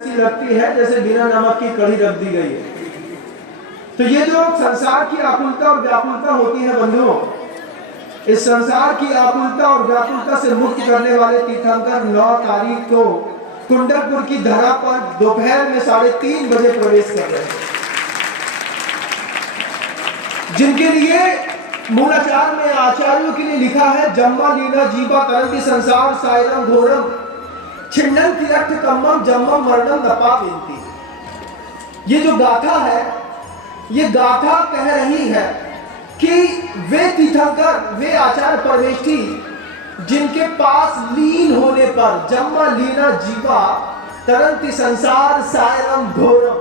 ऐसी लगती है जैसे बिना नमक की कढ़ी रख दी गई है। तो ये जो संसार की आकुलता और व्याकुलता होती है बंधुओं, इस संसार की आकुलता और व्याकुलता से मुक्त करने वाले तीर्थंकर 9 तारीख को कुंडलपुर की धरा पर दोपहर में 3:30 बजे प्रवेश कर रहे हैं, जिनके लिए मूलाचार में आचार्यों के लिए लिखा है जम्मा लीना जीवा तरंगी संसार सायरम घोरम छिन्नन तिरक्त कम्मम जम्मम मरणम नपा विनती। ये जो गाथा है, ये गाथा कह रही है कि वे तीर्थंकर, वे आचार्य परमेष्ठी जिनके पास लीन होने पर जम्मा लीना जीवा तरंती संसार सायरम घोरम,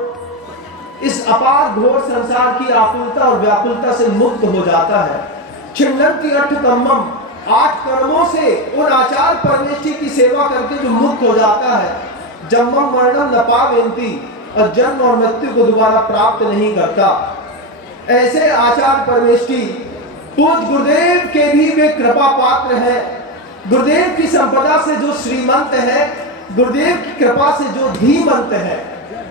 इस अपार घोर संसार की आकुलता और व्याकुलता से मुक्त हो जाता है। छिन्नन्ति अठ कम्मम, 8 कर्मों से उन आचार परमेष्ठी की सेवा करके जो मुक्त हो जाता है, जन्मम मरणम न पावेन्ति, और जन्म और मृत्यु को दोबारा प्राप्त नहीं करता। ऐसे आचार परमेष्ठी पूज्य गुरुदेव के भी वे कृपा पात्र है। गुरुदेव की संपदा से जो श्रीमंत है, गुरुदेव की कृपा से जो धीमंत है,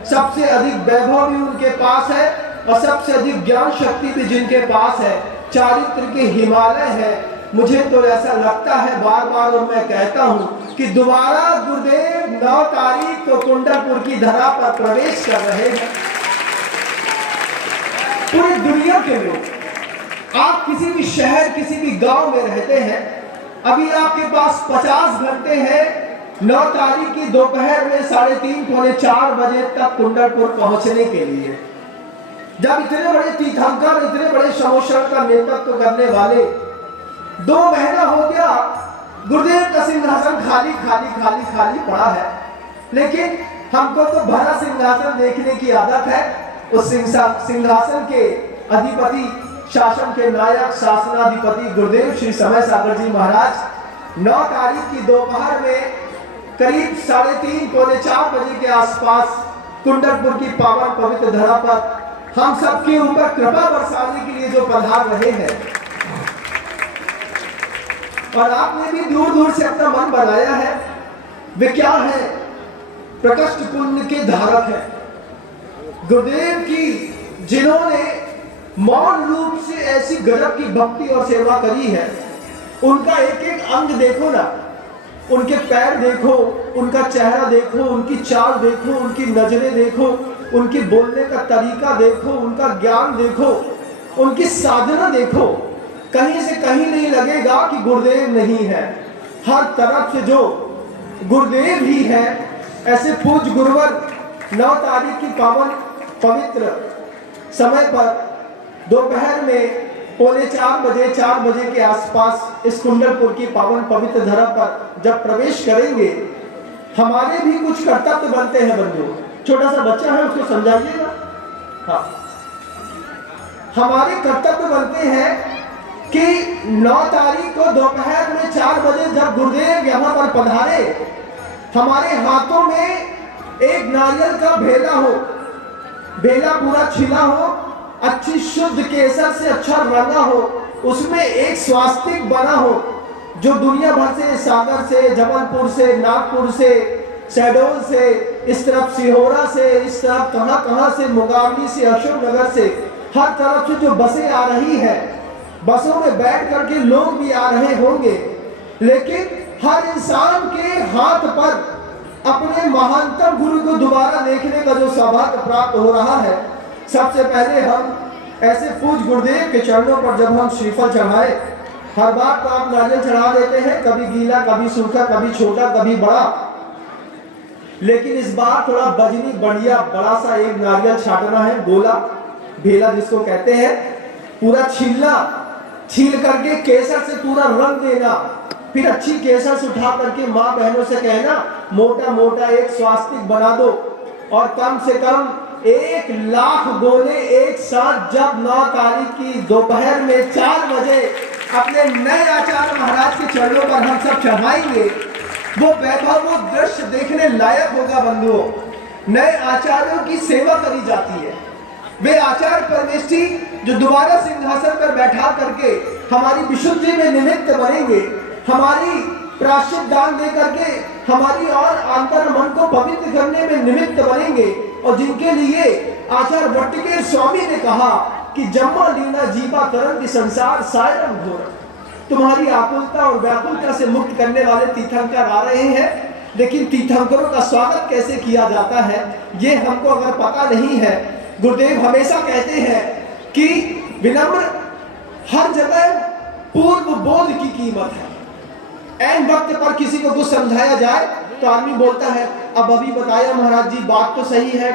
सबसे अधिक वैभव भी उनके पास है और सबसे अधिक ज्ञान शक्ति भी जिनके पास है, चारित्र के हिमालय है। मुझे तो ऐसा लगता है बार बार, और मैं कहता हूं कि दोबारा गुरुदेव 9 तारीख को कुंडलपुर की धरा पर प्रवेश कर रहे हैं। पूरी दुनिया के लोग, आप किसी भी शहर, किसी भी गांव में रहते हैं, अभी आपके पास 50 घंटे हैं 9 तारीख की दोपहर में 3:30 पौने 4 बजे तक कुंडलपुर पहुंचने के लिए। जब इतने बड़े तीर्थंकर, इतने बड़े समोषण का नेतृत्व करने वाले 2 महीना हो गया, गुरुदेव का सिंहासन खाली खाली खाली खाली पड़ा है, लेकिन हमको तो भरा सिंहासन देखने की आदत है। उस सिंहासन के अधिपति, शासन के नायक, शासनाधिपति गुरुदेव श्री समय सागर जी महाराज 9 तारीख की दोपहर में करीब 3:30 पौने 4 बजे के आसपास कुंडलपुर की पावन पवित्र धरा पर हम सबके ऊपर कृपा बरसाने के लिए जो पधार रहे हैं, और आपने भी दूर दूर से अपना मन बनाया है। वे क्या है? प्रकृष्ट पुण्य के धारक है। गुरुदेव की जिन्होंने मौन रूप से ऐसी गजब की भक्ति और सेवा करी है, उनका एक एक अंग देखो ना, उनके पैर देखो, उनका चेहरा देखो, उनकी चाल देखो, उनकी नजरें देखो, उनकी बोलने का तरीका देखो, उनका ज्ञान देखो, उनकी साधना देखो। कहीं से कहीं नहीं लगेगा कि गुरुदेव नहीं है। हर तरफ से जो गुरुदेव ही है। ऐसे पूज्य गुरुवर 9 तारीख की पावन पवित्र समय पर दोपहर में पौने 4 बजे के आसपास इस कुंडलपुर की पावन पवित्र धरा पर जब प्रवेश करेंगे, हमारे भी कुछ कर्तव्य बनते हैं बंधु। छोटा सा बच्चा है, उसको समझाइएगा। हाँ, हमारे कर्तव्य बनते हैं कि 9 तारीख को दोपहर में 4 बजे जब गुरुदेव यहाँ पर पधारे, हमारे हाथों में एक नारियल का भेला हो, भेला पूरा छिला हो, अच्छी शुद्ध केसर से अच्छा रंगा हो, उसमें एक स्वास्तिक बना हो, जो दुनिया भर से, सागर से, जबलपुर से, नागपुर से, शहडोल से, इस तरफ सिहोरा से, इस तरफ कहां से, मुगावली से, अशोकनगर से, हर तरफ से जो बसें आ रही है, बसों में बैठ करके लोग भी आ रहे होंगे, लेकिन हर इंसान के हाथ पर अपने महानतम गुरु को दोबारा देखने का जो सौभाग्य प्राप्त हो रहा है, सबसे पहले हम ऐसे पूज्य गुरुदेव के चरणों पर जब हम श्रीफल चढ़ाए, हर बार तो आप नारियल चढ़ा देते हैं, कभी गीला, कभी सूखा, कभी छोटा, कभी बड़ा, लेकिन इस बार थोड़ा बजनी बढ़िया बड़ा सा एक नारियल छाटना है, गोला भेला जिसको कहते हैं, पूरा छील करके केसर से पूरा रंग देना, फिर अच्छी केसर से उठा करके माँ बहनों से कहना मोटा मोटा एक स्वास्तिक बना दो, और कम से कम 1 लाख गोले एक साथ जब 9 तारीख की दोपहर में 4 बजे अपने नए आचार्य महाराज के चरणों पर हम सब चढ़ाएंगे, वो वैभव, वो दृश्य देखने लायक होगा बंधुओं। नए आचार्यों की सेवा करी जाती है। वे आचार्य परमेष्ठी जो दोबारा सिंहासन पर बैठा करके हमारी विशुद्धि में निमित्त बनेंगे, हमारी प्रायश्चित दान दे करके हमारी और अंतर मन को पवित्र करने में निमित्त बनेंगे। और जिनके लिए आचार्य भट्टिकेर स्वामी ने कहा कि जम्मा लीना जीवा करण की संसार सायरम घोर, तुम्हारी आकुलता और व्याकुलता से मुक्त करने वाले तीर्थंकर आ रहे हैं। लेकिन तीर्थंकरों का स्वागत कैसे किया जाता है ये हमको अगर पता नहीं है। गुरुदेव हमेशा कहते हैं कि विनम्र हर जगह पूर्व बोध की कीमत है। ऐन वक्त पर किसी को कुछ समझाया जाए तो आदमी बोलता है अब अभी बताया महाराज जी, बात तो सही है।